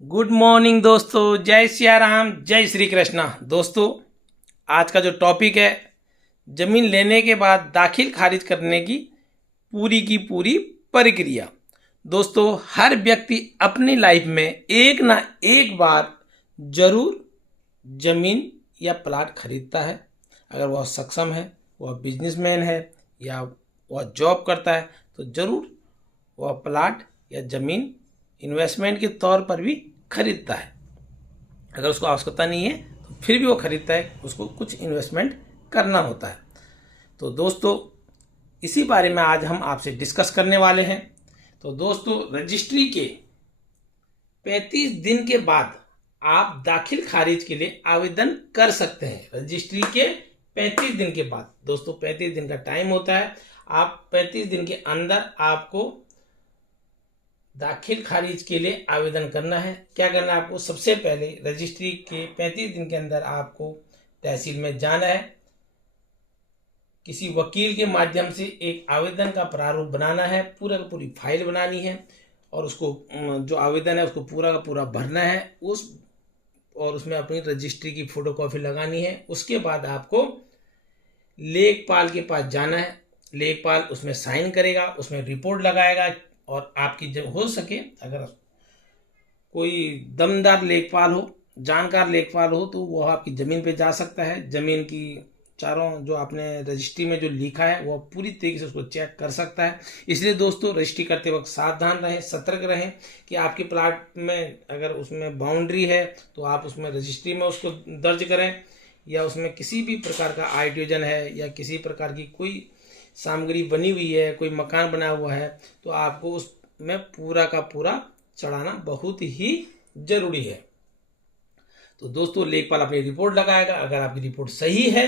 Good morning दोस्तों, जय सिया राम, जय श्री कृष्णा। दोस्तों, आज का जो टॉपिक है, जमीन लेने के बाद दाखिल खारिज करने की पूरी प्रक्रिया। दोस्तों, हर व्यक्ति अपनी लाइफ में एक ना एक बार जरूर जमीन या प्लाट खरीदता है। अगर वह सक्षम है, वह बिजनेसमैन है या वह जॉब करता है, तो जरूर वह प्लाट या जमीन इन्वेस्टमेंट के तौर पर भी खरीदता है। अगर उसको आवश्यकता नहीं है तो फिर भी वो खरीदता है, उसको कुछ इन्वेस्टमेंट करना होता है। तो दोस्तों, इसी बारे में आज हम आपसे डिस्कस करने वाले हैं। तो दोस्तों, रजिस्ट्री के 35 दिन के बाद आप दाखिल खारिज के लिए आवेदन कर सकते हैं। रजिस्ट्री के 35 दिन के बाद, दोस्तों 35 दिन का टाइम होता है। आप 35 दिन के अंदर आपको दाखिल खारिज के लिए आवेदन करना है। क्या करना है आपको? सबसे पहले रजिस्ट्री के 35 दिन के अंदर आपको तहसील में जाना है। किसी वकील के माध्यम से एक आवेदन का प्रारूप बनाना है, पूरा का पूरी फाइल बनानी है और उसको जो आवेदन है उसको पूरा का पूरा भरना है और उसमें अपनी रजिस्ट्री की फोटोकॉपी लगानी है। उसके बाद आपको लेखपाल के पास जाना है। लेखपाल उसमें साइन करेगा, उसमें रिपोर्ट लगाएगा और आपकी जब हो सके, अगर कोई दमदार लेखपाल हो, जानकार लेखपाल हो, तो वह आपकी ज़मीन पे जा सकता है। ज़मीन की चारों जो आपने रजिस्ट्री में जो लिखा है वह पूरी तरीके से उसको चेक कर सकता है। इसलिए दोस्तों, रजिस्ट्री करते वक्त सावधान रहें, सतर्क रहें कि आपके प्लाट में अगर उसमें बाउंड्री है तो आप उसमें रजिस्ट्री में उसको दर्ज करें, या उसमें किसी भी प्रकार का आर्टिजन है या किसी प्रकार की कोई सामग्री बनी हुई है, कोई मकान बना हुआ है, तो आपको उसमें पूरा का पूरा चढ़ाना बहुत ही जरूरी है। तो दोस्तों, लेखपाल अपनी रिपोर्ट लगाएगा। अगर आपकी रिपोर्ट सही है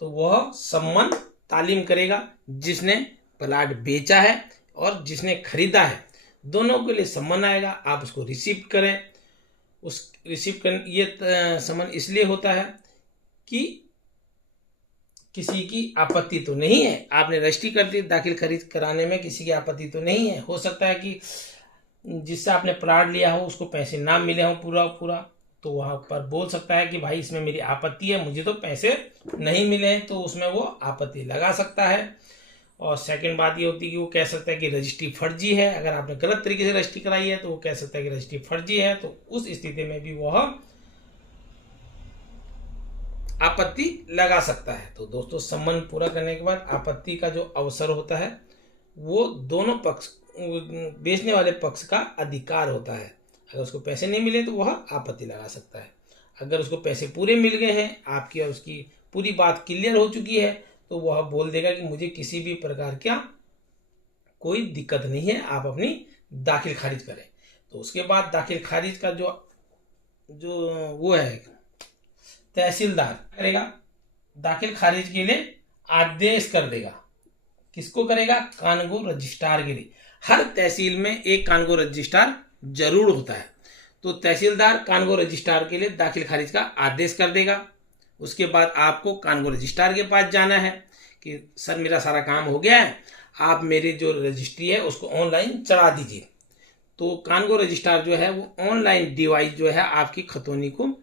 तो वह सम्मन तालीम करेगा। जिसने प्लाट बेचा है और जिसने खरीदा है, दोनों के लिए सम्मन आएगा। आप उसको रिसीव करें। उस रिसीव कर ये सम्मन इसलिए होता है कि किसी की आपत्ति तो नहीं है, आपने रजिस्ट्री कर दी, दाखिल खरीद कराने में किसी की आपत्ति तो नहीं है। हो सकता है कि जिससे आपने प्लाट लिया हो उसको पैसे ना मिले हों पूरा, तो वहाँ पर बोल सकता है कि भाई इसमें मेरी आपत्ति है, मुझे तो पैसे नहीं मिले हैं, तो उसमें वो आपत्ति लगा सकता है। और सेकंड बात ये होती है कि वो कह सकता है कि रजिस्ट्री फर्जी है। अगर आपने गलत तरीके से रजिस्ट्री कराई है तो वो कह सकता है कि रजिस्ट्री फर्जी है, तो उस स्थिति में भी वह आपत्ति लगा सकता है। तो दोस्तों, सम्मन पूरा करने के बाद आपत्ति का जो अवसर होता है वो दोनों पक्ष, बेचने वाले पक्ष का अधिकार होता है। अगर उसको पैसे नहीं मिले तो वह आपत्ति लगा सकता है। अगर उसको पैसे पूरे मिल गए हैं, आपकी और उसकी पूरी बात क्लियर हो चुकी है, तो वह बोल देगा कि मुझे किसी भी प्रकार का कोई दिक्कत नहीं है, आप अपनी दाखिल खारिज करें। तो उसके बाद दाखिल खारिज का जो वो है, तहसीलदार करेगा, दाखिल खारिज के लिए आदेश कर देगा। किसको करेगा? कानगो रजिस्ट्रार के लिए। हर तहसील में एक कानगो रजिस्ट्रार जरूर होता है। तो तहसीलदार कानगो रजिस्ट्रार के लिए दाखिल खारिज का आदेश कर देगा। उसके बाद आपको कानगो रजिस्ट्रार के पास जाना है कि सर, मेरा सारा काम हो गया है, आप मेरी जो रजिस्ट्री है उसको ऑनलाइन चढ़ा दीजिए। तो कानगो रजिस्ट्रार जो है वो ऑनलाइन डिवाइस जो है आपकी खतौनी को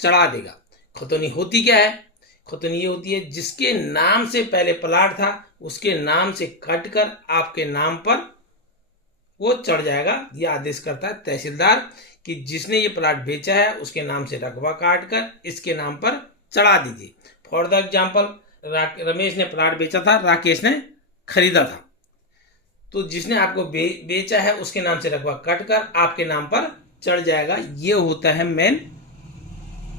चढ़ा देगा। खतौनी होती क्या है? खतौनी ये होती है जिसके नाम से पहले प्लाट था उसके नाम से कट कर आपके नाम पर वो चढ़ जाएगा। ये आदेश करता है तहसीलदार कि जिसने ये प्लाट बेचा है उसके नाम से रकबा काट कर इसके नाम पर चढ़ा दीजिए। फॉर द एग्जाम्पल, रमेश ने प्लाट बेचा था, राकेश ने खरीदा था, तो जिसने आपको बेचा है उसके नाम से रकबा कट कर आपके नाम पर चढ़ जाएगा। ये होता है मेन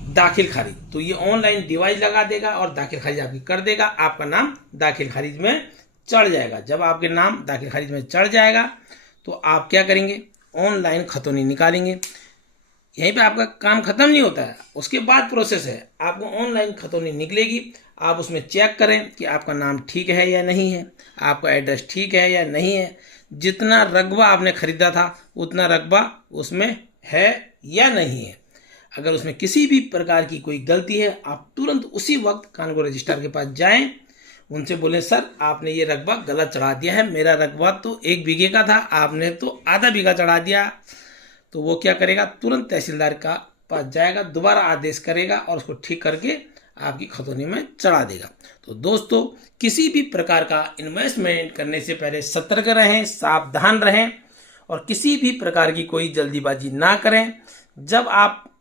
दाखिल खारिज। तो ये ऑनलाइन डिवाइस लगा देगा और दाखिल खारिज आपकी कर देगा, आपका नाम दाखिल खारिज में चढ़ जाएगा। जब आपके नाम दाखिल खारिज में चढ़ जाएगा तो आप क्या करेंगे? ऑनलाइन खतौनी निकालेंगे। यहीं पे आपका काम खत्म नहीं होता है, उसके बाद प्रोसेस है। आपको ऑनलाइन खतौनी निकलेगी, आप उसमें चेक करें कि आपका नाम ठीक है या नहीं है, आपका एड्रेस ठीक है या नहीं है, जितना रकबा आपने खरीदा था उतना रकबा उसमें है या नहीं है। अगर उसमें किसी भी प्रकार की कोई गलती है, आप तुरंत उसी वक्त कानगो रजिस्ट्रार के पास जाएं, उनसे बोलें सर, आपने ये रकबा गलत चढ़ा दिया है, मेरा रकबा तो 1 बीघे का था, आपने तो आधा बीघा चढ़ा दिया। तो वो क्या करेगा, तुरंत तहसीलदार का पास जाएगा, दोबारा आदेश करेगा और उसको ठीक करके आपकी खतौनी में चढ़ा देगा। तो दोस्तों, किसी भी प्रकार का इन्वेस्टमेंट करने से पहले सतर्क रहें, सावधान रहें और किसी भी प्रकार की कोई जल्दीबाजी ना करें। जब आप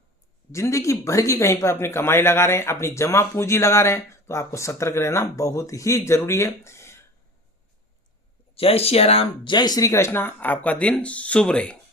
जिंदगी भर की कहीं पर अपनी कमाई लगा रहे हैं, अपनी जमा पूंजी लगा रहे हैं, तो आपको सतर्क रहना बहुत ही जरूरी है। जय श्री राम, जय श्री कृष्णा। आपका दिन शुभ रहे।